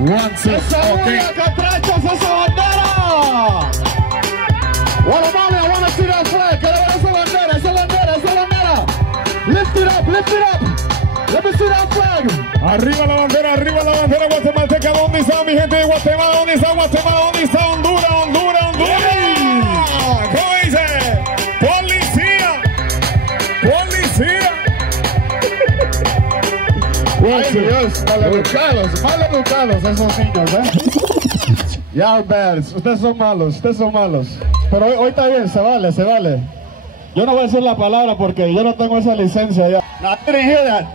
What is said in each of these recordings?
1, 2, okay. Catrachos, esa bandera. Guatemala, I want to see that flag. Quiero ver esa bandera, esa bandera, esa bandera. Lift it up, lift it up. Let me see that flag. Arriba la bandera guatemalteca. ¿Dónde está mi gente de Guatemala? ¿Dónde está Guatemala? ¿Dónde está Honduras? Honduras, Honduras. Yeah. ¿Cómo dice? Policía. Policía. Ay, Dios, maleducados esos niños, Ya, bad. Ustedes son malos. Pero hoy está bien, se vale. Yo no voy a decir la palabra porque yo no tengo esa licencia ya. No, I didn't hear that.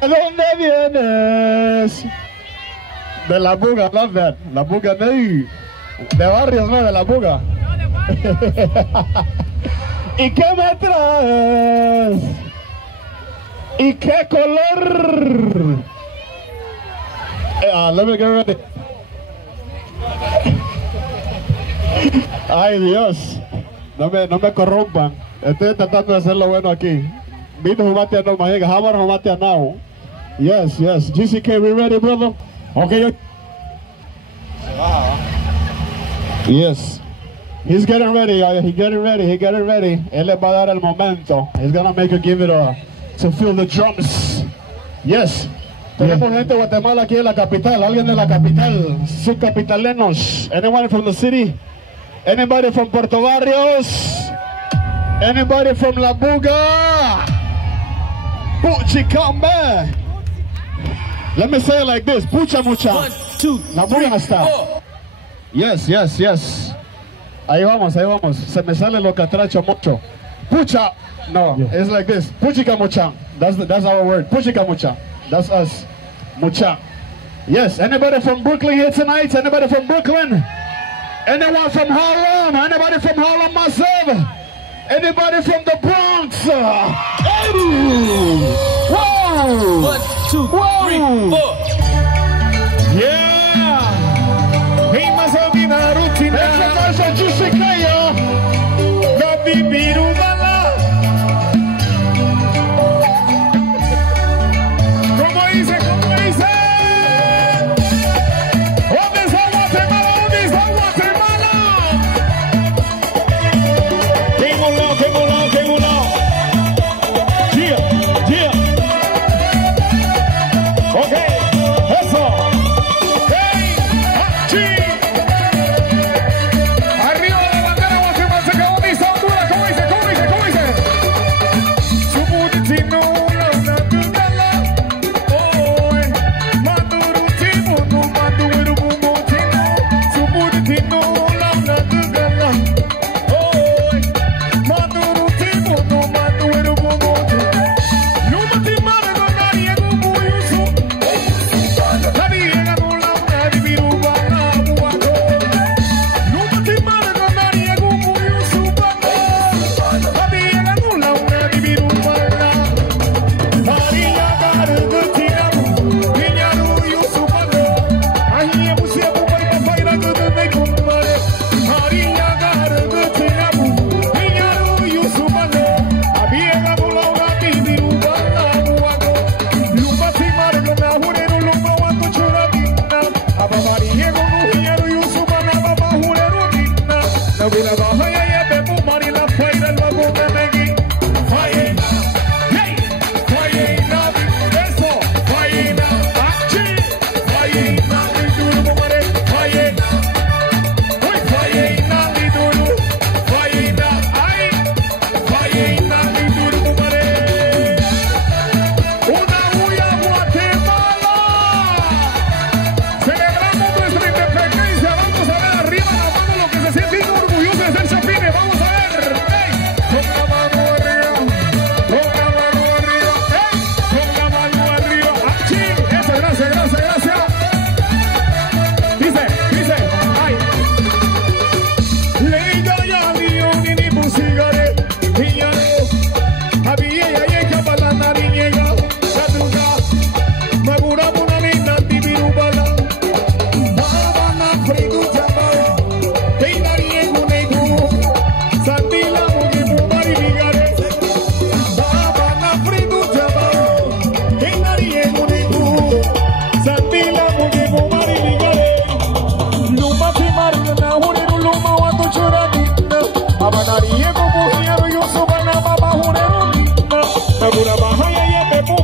¿De dónde vienes? De la Buga, love that. La Buga de barrios, ¿no? De la Buga. ¿Y qué me traes? ¿Y qué color? Let me get ready. Ay, Dios. No me corrompan. Estoy tratando de hacer lo bueno aquí. Vino Humatia no Mahiga. How about Humatia now? Yes. GCK, we ready, brother? Okay. Yes. He's getting ready. He's getting ready. Él le va a dar el momento. He's gonna make you give it to feel the drums. Yes. Tenemos gente de Guatemala aquí en la capital. Alguien de la capital. Subcapitalenos. Anyone from the city? Anybody from Puerto Barrios? Anybody from La Buga? Puchicambe. Let me say it like this. Pucha mucha. 1, 2, La Buga está. Yes. Ahí vamos. Se me sale lo catracho mucho. Pucha. No, it's like this. Puchica mucha. That's our word. Puchica mucha. That's us. Mucha. Yes. Anybody from Brooklyn here tonight? Anybody from Brooklyn? Anyone from Harlem? Anybody from Harlem myself? Anybody from the Bronx? Hey! Whoa! 1, 2, 3, 4. Yeah. Hey, más o menos rutina. Esa es Jessica, yo. No vivir una la. ¿Cómo dice? ¿Dónde está Guatemala? ¿Dónde está Guatemala? Qué molado. Yeah.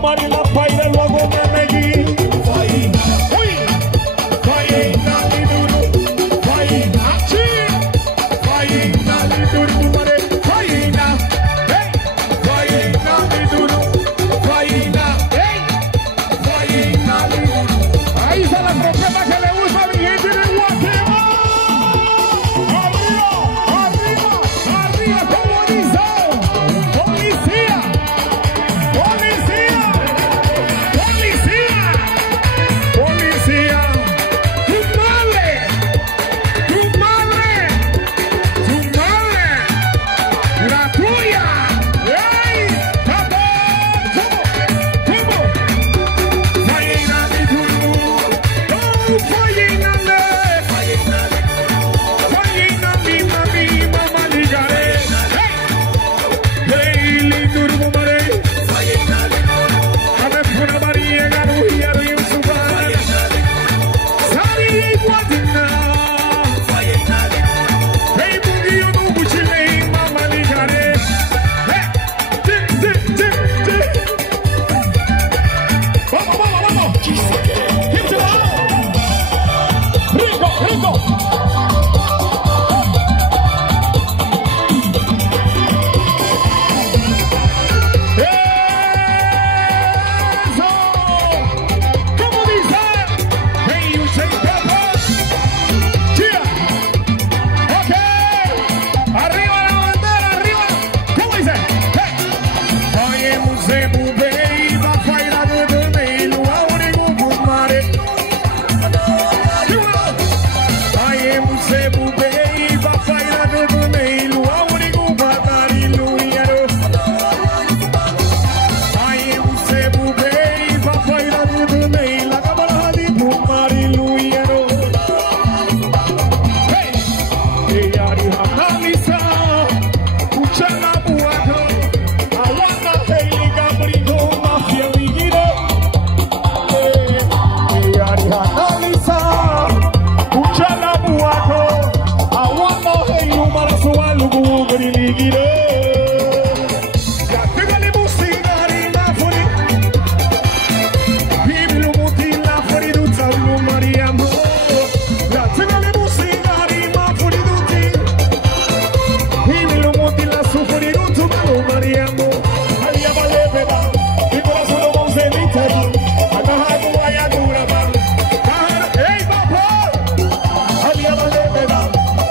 marina paira luego me megí. Uy, faina li duro, faina chi, faina li duro mare, faina, hey, faina li duro, faina, hey, faina li duro. Ahí está la trompeta que le gusta a mi gente de Guatemala. Arriba, arriba, arriba, comunizado, policía, policía, policía, policía. Tu madre, tu madre, tu madre, la tuya. ¡Ey! ¡Vamos! ¿Cómo? Faina mi duro, oh, faina le, faina mi mami, mamá ligare. Hey, li duro mare, ave pura María garuya rio subana. Sari guadina, hey, bugio no buchile, mamá ligare. Hey, vamos, vamos, vamos. Keep it up. Rico, rico. Eso. ¿Cómo dice? Hey, you say pepper. Chia. Okay. Arriba la bandera, arriba. ¿Cómo dice? Hey. Oye, muse bube, va faira de meilo, ahora en un mare. Oye, muse bube, va faira de meilo, ahora en un bataliluyero. Oye, muse bube, va faira de meilo, acabala de un bataliluyero. Hey, ella dijo analiza, escucha la buaco, aguanta Hailey Gabriel, mafia vigile. Ella dijo analiza, escucha la buaco, aguanta Hailey Marazo alugu griligile. Ya pégale música y la furi, biblo mutila furi du tablo mariamo. Ya pégale música y la furi du ti, biblo mutila su furi du tablo mariamo. Alia vale beba, mi corazón no se litera, anaha guaya guraba. Hey papa, alia vale beba,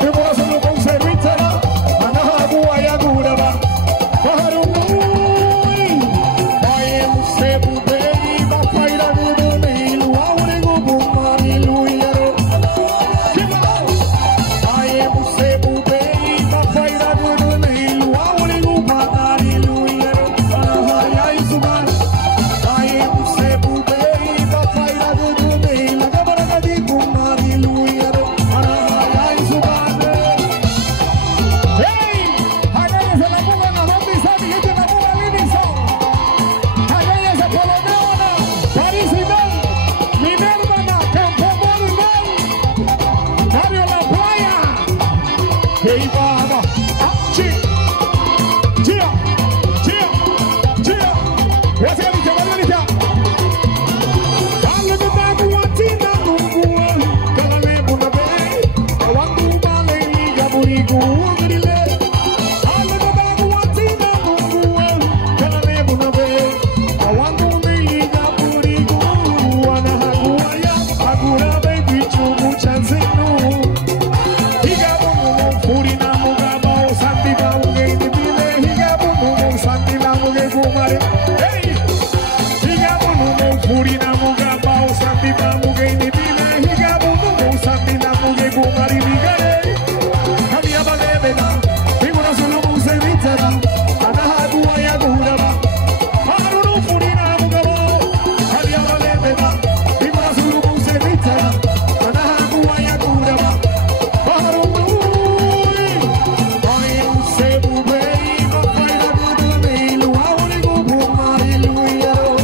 mi corazón no se litera, anaha guaya guraba. Pájaro muy, vaya muse bube, va faira de meilo, ahora en un bariluyero. Vaya muse bube, va faira de meilo, ahora en un bariluyero. Ay, ay, su madre. Vaya muse bube, va faira de meilo, acabara de un bariluyero. Ay, ay, su madre. Hey, agárrense la muga, no dónde está mi gente, la muga Livingstone. Agárrense por la Neona, París y Mel, Minerva, Campo Morimel, Mario La Playa. Hey, baba, chi, chia, chia, chia. Gracias, Alicia, vale, Alicia. Dale de tabu a tina, nungua, calale una vez, awandu vale, liga, burigu, grile. Dale de tabu a tina, nungua, calale una vez, awandu liga, burigu, anahaguaya, agura, baby, chumu, chance, no. Higa, bomo, furina, mugaba, o santi, bauge, dipile, higa, bomo, santi, bauge, gumare. Hey! Higa, bomo, furina, mugaba, o santi, bauge, dipile, higa, bomo, santi, bauge, gumare, ligare. Kamia vale bela, mi corazón no se litera, anahaguaya, guraba. Pájaro no furina, mugaba, kamia vale bela, mi corazón no se litera, anahaguaya, guraba. Pájaro muy, vaya muse bube, va faira de meilo, ahora en un bariluyero.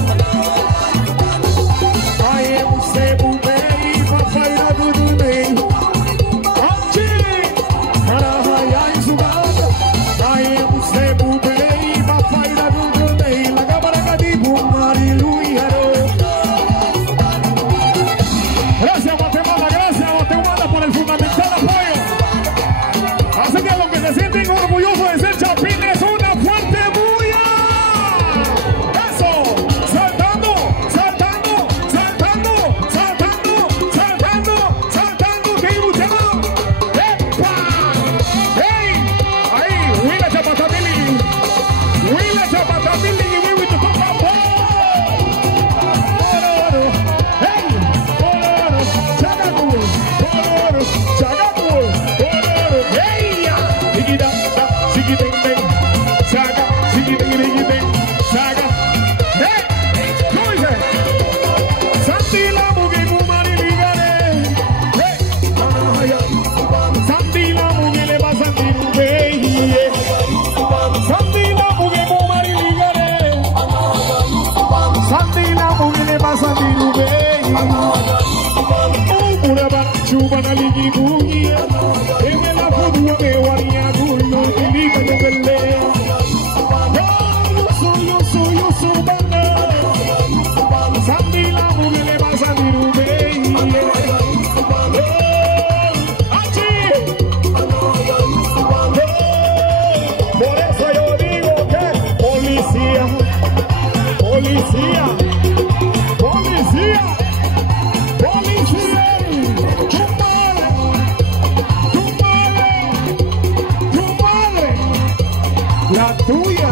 La tuya.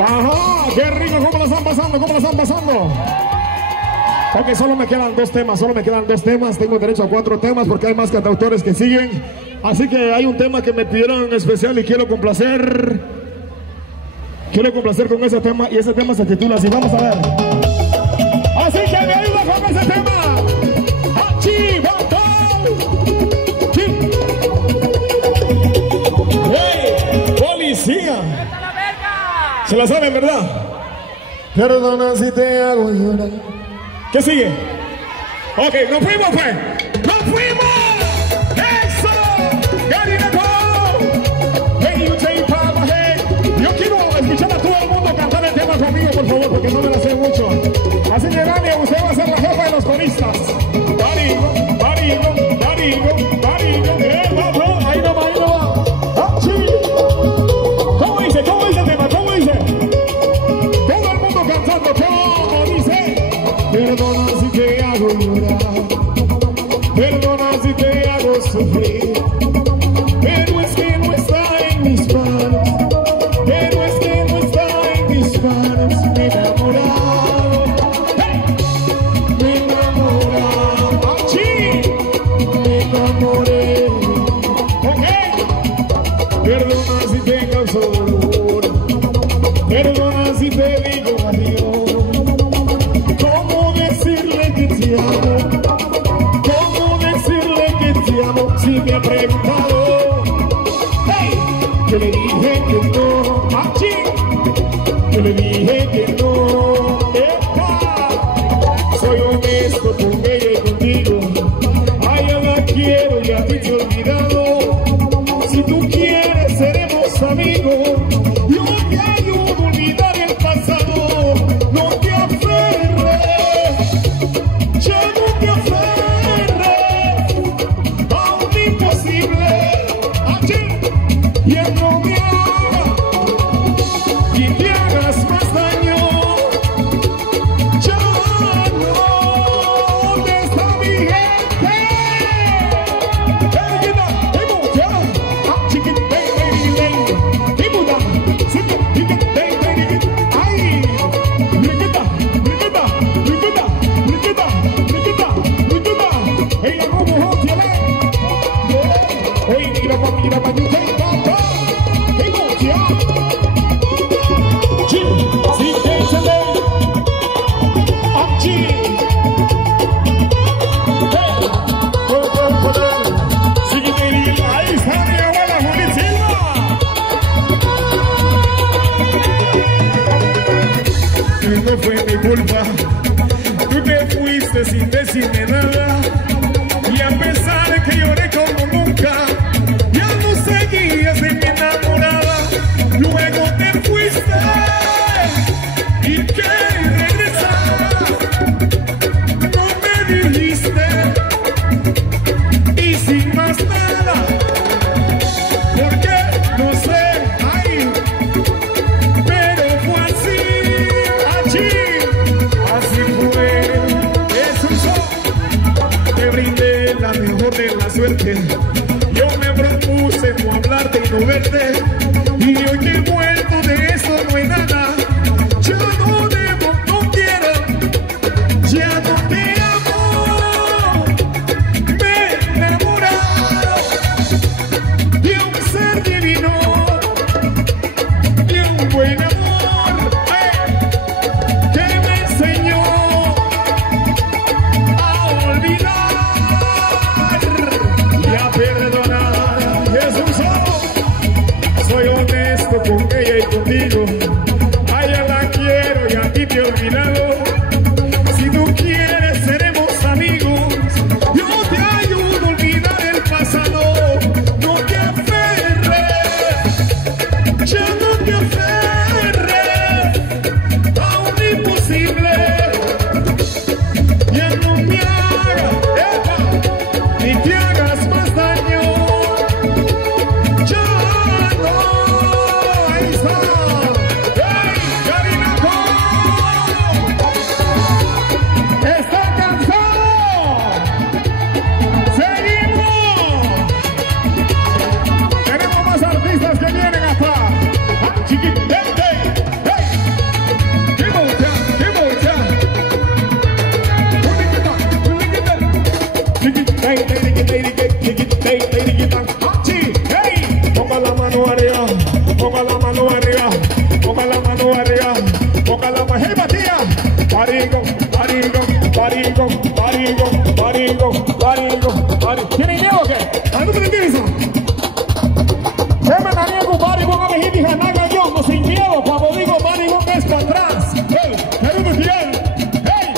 Ajá, qué rico, ¿cómo la están pasando? ¿Cómo la están pasando? Ok, solo me quedan dos temas, tengo derecho a 4 temas porque hay más cantautores que siguen. Así que hay un tema que me pidieron en especial y quiero complacer con ese tema, y ese tema se titula así, vamos a ver. Así que me ayuda con ese tema. ¡Hachi, ¡hey, policía! ¿Se la saben, verdad? Perdona si te hago llorar. ¿Qué sigue? Ok, nos fuimos, pues. ¡Nos fuimos! ¡Eso! Hey, you take power, hey. Yo quiero escuchar a todo el mundo cantar el tema conmigo, por favor, porque no me la sé mucho. Así que, Dani, usted va a ser la jefa de los coristas. Barigo, barigo, barigo, barigo. Ahí no va, ahí no va. ¿Cómo dice? ¿Cómo dice el tema? ¿Cómo dice? Todo el mundo cantando, ¿cómo dice? Perdona si te hago llorar, perdona si te hago sufrir, pero es que no está en mis manos, pero es que no está en mis manos. Me he enamorado, hey, me he enamorado, ¡achí! Me enamoré, ok. Perdona si te causo dolor, perdona si te digo adiós. ¿Cómo decirle que te amo si me ha preguntado? Hey, yo le dije que no, yo le dije que no. Soy honesto con ella y contigo. A ella la quiero y a ti te he olvidado. Si tú quieres seremos amigos. Yo te ayudo a olvidar el pasado. No te aferres. Ya no te aferres a un imposible, y no me hagas y te hagas más daño. Ya no te está vigente. No fue mi culpa, tú te fuiste sin decirme nada, y a pesar de que lloré como nunca, ya no seguías en mi enamorada. Luego te fuiste y que regresar, no me dijiste, y sin más nada, porque no sé, ay, pero fue así. Así fue, te brindé la mejor de la suerte. Yo me propuse no hablarte y no verte, y hoy que he vuelto de eso no hay nada. Ya no debo, no quiero, ya no te amo. Me he enamorado de un ser divino, de un buen amor. Con ella y contigo, a ella la quiero y a ti te he olvidado. Si tú quieres seremos amigos, yo te ayudo Marico, marico, marico, marico, marico, marico, marico. ¿Tienen miedo o qué? ¿A dónde me entiendes? ¿Cómo me niego, marico, a mi gente y janaga yo? No sin miedo, cuando digo marico es para atrás. Hey, ¿qué es? Hey,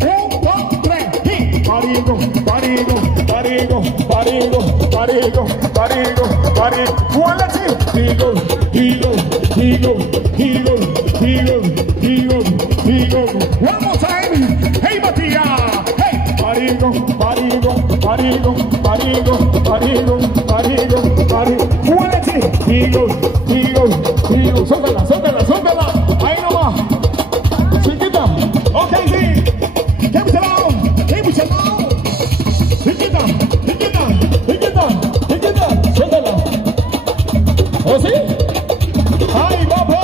1, 2, 3, y marico, marico, marico, marico, marico, marico, marico. ¿Cuál es? Eagle, eagle, eagle, eagle, eagle, eagle, eagle. One more time. Hey, Matías. Hey, marico, marico, marico, marico, marico, marico, marico. ¿Cuál es? Eagle, eagle, eagle. Sócala, sócala, sócala. Ahí nomás. Chiquita. Ok, sí. Give me some out. Give me some out. Chiquita, chiquita, chiquita, chiquita. Sócala. ¿Oh, sí? ¡Ay, papo!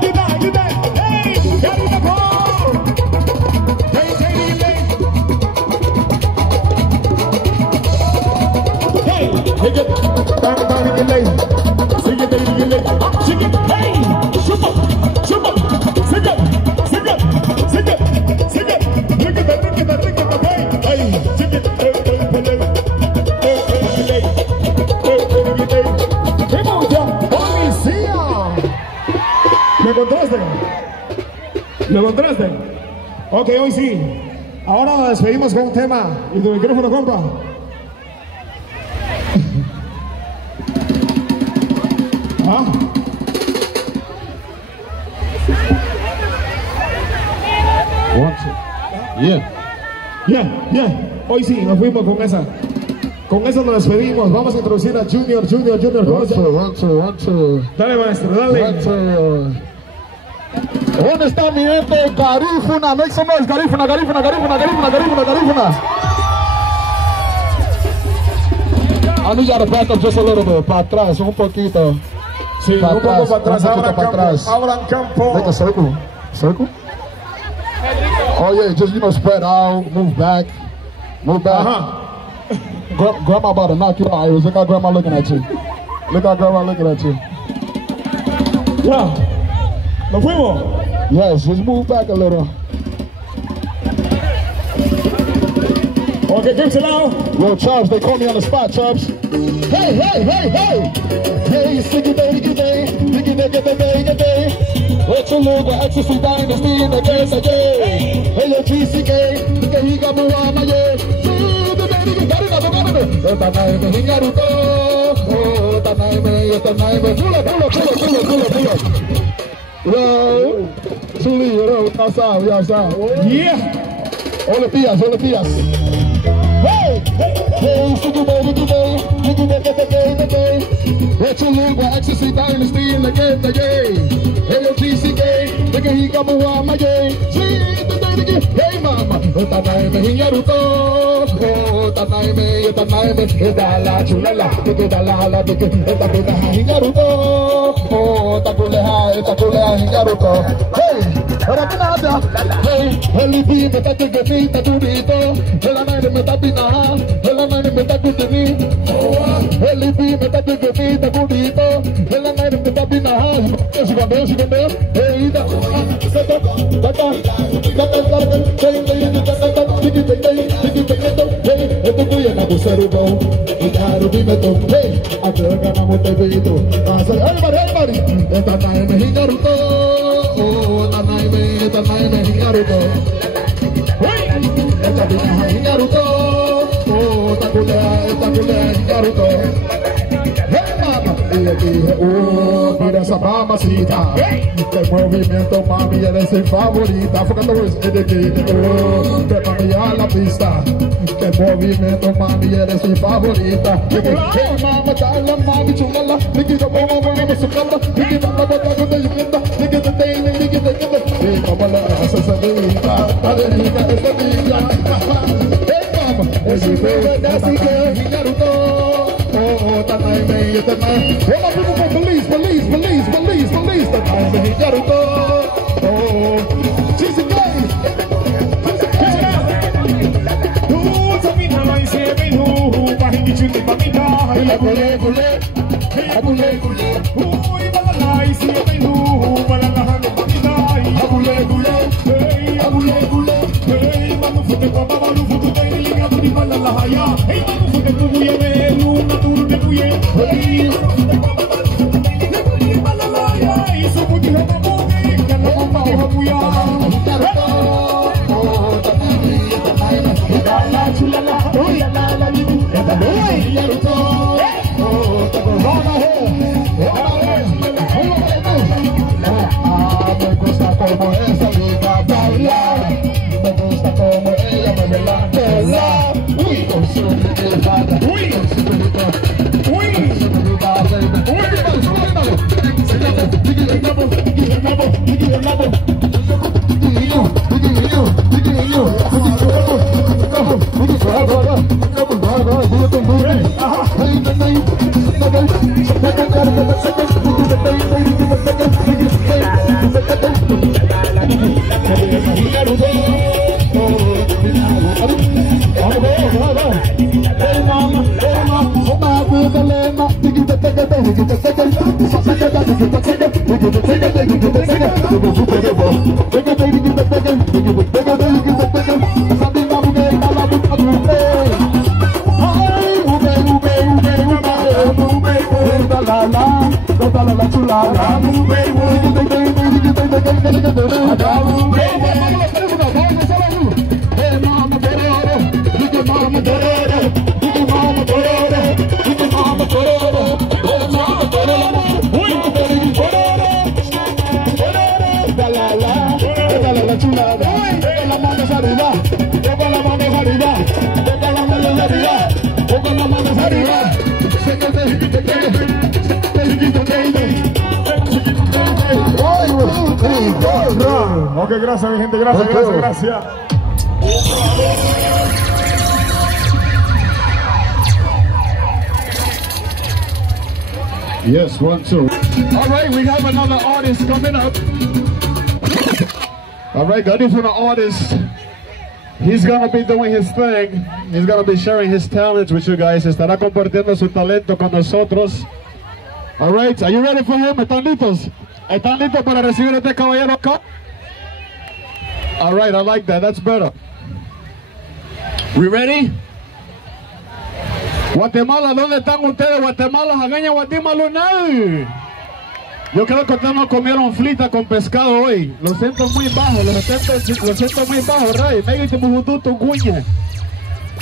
¡Ayuda, ayuda! ¡Hey! ¡Ayuda, papo! ¡Hey, hey, hey! ¡Hey! ¡Hey, get! ¡Tan, tan, get late! ¡Sigue, get late! ¡Sigue! ¡Hey! ¡Chupa! ¡Chupa! ¡Sigue! ¡Sigue! ¡Sigue! ¡Sigue! ¡Ríquete, ríquete, ríquete! ¡Hey! ¡Hey! ¡Sigue! ¡Hey, hey, hey! ¡Hey, hey, hey! ¡Hey, hey, hey! ¡Qué mucha policía! ¿Me encontraste? ¿Me encontraste? Ok, hoy sí. Ahora nos despedimos con un tema. ¿Y tu micrófono, compa? ¿Ah? Yeah. Yeah, yeah. Hoy sí, nos fuimos con esa. Con eso nos despedimos. Vamos a introducir a Junior. ¿Cómo se llama? Dale, maestro, dale. ¿Dónde está mi gente? Garífuna, make some noise, Garífuna, Garífuna, Garífuna, Garífuna, Garífuna, Garífuna. I need y'all to back up just a little bit, para atrás, un poquito. Sí, un poco para atrás, abran campo, abran campo. Make a circle, circle. Oh yeah, just, you know, spread out, move back. Grandma about to knock you out, Iris. Look how grandma looking at you. Look how grandma looking at you. Yeah. ¿Nos fuimos? Yes, just move back a little. Okay, give it now. Yo, Chubbs, they call me on the spot, Chubbs. Hey, hey, hey, hey! Hey, sticky day, day, sticky day. What you look at ecstasy dynasty in the case of J. Hey, yo, GCK, que higa muama ye. Esta naime hingaruto. Esta naime. Pulo. Yo, Chuli, we outside. Yeah. All the pillas. Hey, sticky day. What you look at ecstasy dynasty in the case of J. Hey, yo, GCK, que higa muama ye. Hey, mama, esta naime hingaruto. Esta naime, esta la chulala, esta la esta pena hingaruto. Esta culeja hingaruto. Hey, ahora que nada. Hey, el ipi me está chiquitita turito. El naime me está pinaja, el naime me está cutini. El ipi me está chiquitita turito. El naime me está pinaja. Si cuando, hey, esto tuyo na buserugo, ikaru bimeto, hey, atrega na motevito, everybody, esta naime hingaruto, esta naime hingaruto, hey, esta bina hingaruto, esta culea hingaruto, hey mama, dije, mira esa mamacita, que movimiento mami eres mi favorita, enfocando en el que mami a la pista. Que movimiento mami eres mi favorita. Hey mama, dale mami chulala. Nikita mama mama sukala. Nikita mama bota con el yenda. Nikita teine. Hey mama la haces a vida. Adelita esta vida. Hey mama, es mi favorita. Así que Naruto. Oh, tanaime. All my people go police. Tanaime Naruto. Oh, cheesy guy. Hey, bahaya. Hey, vamos a que tú voy a ver una tour de tuye. Hey, y su puti la mamone, que la mamá que jabuya. La chulala, la me gusta como esa linda baila, me gusta como ella me la cola. Uy, con su mirada, uy, con su mirada, uy, con su mirada, Ok, gracias mi gente, gracias. Yes, 1, 2. All right, we have another artist coming up. All right, got it from the artist. He's gonna be doing his thing. He's gonna be sharing his talents with you guys. Estará compartiendo su talento con nosotros. All right, are you ready for him? ¿Están listos? ¿Están listos para recibir a este caballero acá? All right, I like that. That's better. We ready? Guatemala, ¿dónde están ustedes? Guatemala, Jagaña, Guatemala, yo creo que ustedes no comieron flita con pescado hoy. Lo siento muy bajo, lo siento muy bajo, Ray. Megite mujututu cuñe.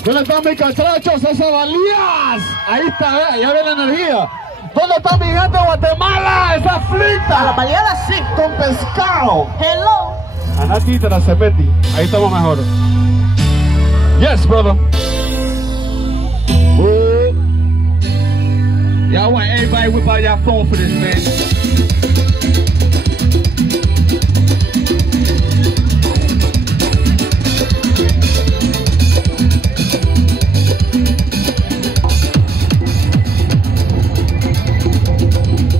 ¿Dónde están mis catrachos, esas valías? Ahí está, ya ve la energía. ¿Dónde está mi gente de Guatemala? Esa flita. La baleada sí. Con pescado. Hello. Anatita, se meti. Ahí estamos mejor. Yes, brother. Y'all want everybody whip out your phone for this, man.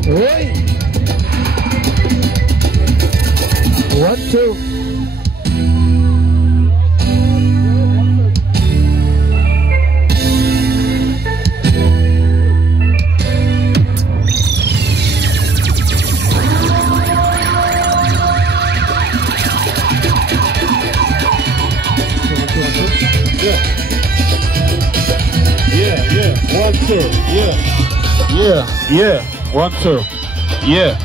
Hey. 1, 2. Yeah. 1, 2. Yeah. 1, 2. Yeah.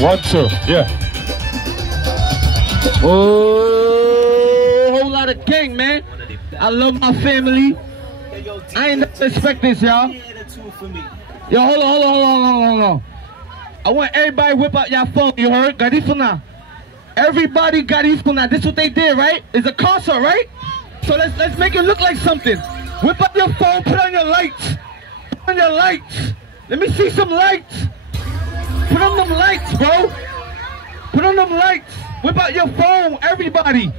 1, 2. Yeah. Oh, whole lot of gang, man. I love my family. I ain't never expect this, y'all. Yo, hold on. I want everybody whip out your phone, you heard? Garifuna. Everybody Garifuna. This is what they did, right? It's a concert, right? So let's make it look like something. Whip out your phone, put on your lights. Put on your lights. Let me see some lights. Put on them lights, bro. Put on them lights. Whip out your phone, everybody.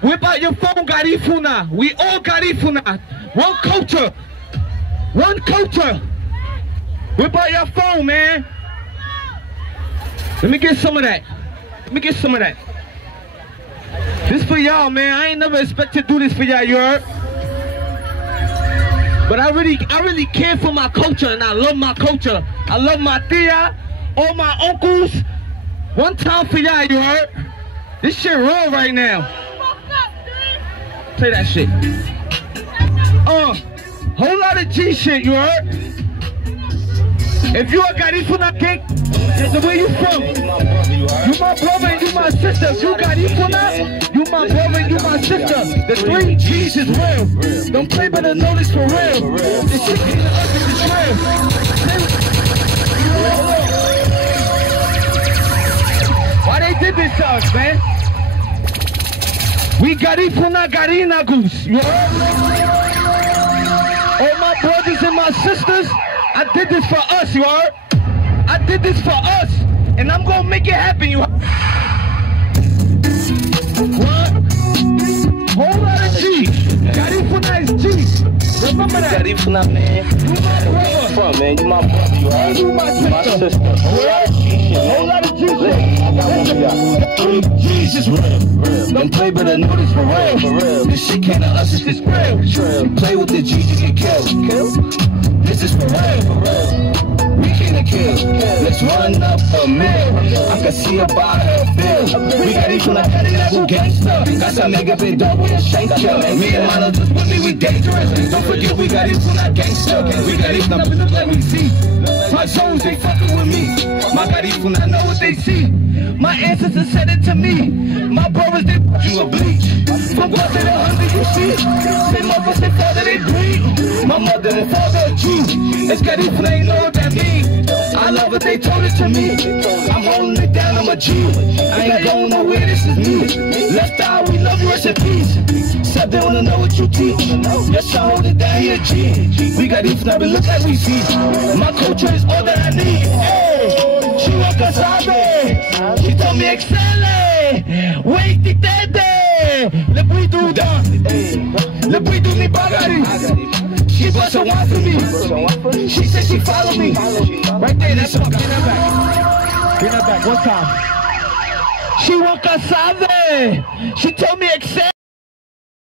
Whip out your phone, Garifuna. We all Garifuna. One culture. One culture. Whip out your phone, man. Let me get some of that. This for y'all, man. I ain't never expect to do this for y'all, you heard? But I really care for my culture, and I love my culture. I love my tia, all my uncles. One time for y'all, you heard? This shit real right now. Play that shit. Whole lot of G shit, you heard? If you a Garifuna king, where you from? You my brother and you my sister. If you Garifuna, you my brother and you my sister. The 3 G's is real. Don't play by the notice for real. The shit in the others is real. Why they did this to us, man? We Garifuna Garina Goose. You heard? All my brothers and my sisters, I did this for us, you heard? I did this for us, and I'm gonna make it happen, you heard? What? Whole lot of G. Garifuna is G. Remember that? Garifuna, man. You my brother. From, man. You my brother, you heard? You my sister. Whole lot of G shit. 3 G's is real. Don't play by the notice for real. This shit can't us, it's just real. Play with the G's, you get killed. This is for real. We can't kill. Let's run up a mill. I can see about her feel. We got each one who gangster. Got some nigga been done with a shank kill. Me and Milo just with me, we dangerous. Don't forget we got each one gangster. We got each one look like we see. My zones, they fucking with me. My Garifuna, I know what they see. My ancestors said it to me. My brothers, they put you a bleach. From what to the 100 you see. Say mother, say father, they bleed. My mother and father, G. It's Garifuna, they know what that means. I love it, they told it to me. I'm holding it down, I'm a G. I ain't going nowhere, this is me. Left eye, we love you, rest in peace. Said they wanna know what you teach. Yes, I hold it down here, G. We got Ifna, but look like we see. My culture is all that I need. Hey, she want casabe. She told me excelle. Wait, titete. Le bruit du dance. Le bruit du mi bagari. She bust a one for me. She said she follow me. Right there, that's what. Bring that back. Bring that back. One time. She want casabe. She told me excelle.